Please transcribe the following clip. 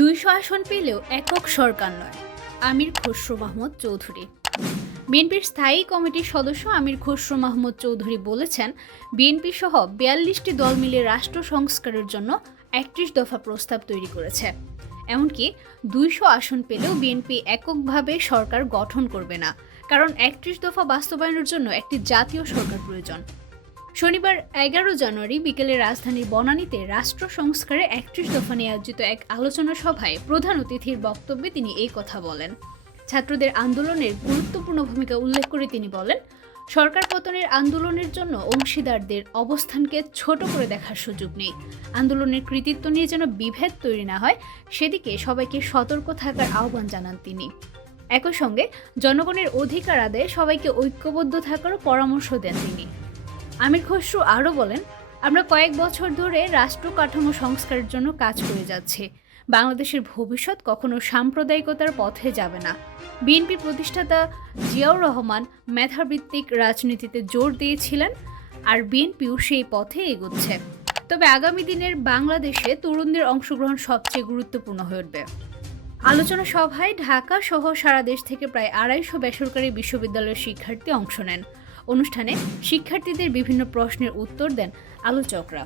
২০০ আসন পেলেও একক সরকার নয়, আমির খসরু মাহমুদ চৌধুরী। বিএনপির স্থায়ী কমিটির সদস্য আমির খসরু মাহমুদ চৌধুরী বলেছেন, বিএনপি সহ ৪২টি দল মিলে রাষ্ট্র সংস্কারের জন্য ৩১ দফা প্রস্তাব তৈরি করেছে। এমনকি ২০০ আসন পেলেও বিএনপি এককভাবে সরকার গঠন করবে না, কারণ ৩১ দফা বাস্তবায়নের জন্য একটি জাতীয় সরকার প্রয়োজন। শনিবার ১১ জানুয়ারি বিকেলে রাজধানীর বনানীতে রাষ্ট্র সংস্কারে ৩১ দফা নিয়ে আয়োজিত এক আলোচনা সভায় প্রধান অতিথির বক্তব্যে তিনি এই কথা বলেন। ছাত্রদের আন্দোলনের গুরুত্বপূর্ণ ভূমিকা উল্লেখ করে তিনি বলেন, সরকার পতনের আন্দোলনের জন্য অংশীদারদের অবস্থানকে ছোট করে দেখার সুযোগ নেই। আন্দোলনের কৃতিত্ব নিয়ে যেন বিভেদ তৈরি না হয়, সেদিকে সবাইকে সতর্ক থাকার আহ্বান জানান তিনি। একই সঙ্গে জনগণের অধিকার আদায়ে সবাইকে ঐক্যবদ্ধ থাকারও পরামর্শ দেন তিনি। আমির খসরু আরও বলেন, আমরা কয়েক বছর ধরে রাষ্ট্র কাঠামো সংস্কারের জন্য কাজ করে যাচ্ছি। বাংলাদেশের ভবিষ্যৎ কখনো সাম্প্রদায়িকতার পথে যাবে না। বিএনপি প্রতিষ্ঠাতা জিয়াউর রহমান মেধাভিত্তিক রাজনীতিতে জোর দিয়েছিলেন, আর বিএনপিও সেই পথে এগোচ্ছে। তবে আগামী দিনের বাংলাদেশে তরুণদের অংশগ্রহণ সবচেয়ে গুরুত্বপূর্ণ হয়ে উঠবে। আলোচনা সভায় ঢাকা সহ সারা দেশ থেকে প্রায় ২৫০ বেসরকারি বিশ্ববিদ্যালয়ের শিক্ষার্থী অংশ নেন। অনুষ্ঠানে শিক্ষার্থীদের বিভিন্ন প্রশ্নের উত্তর দেন আলোচকরা।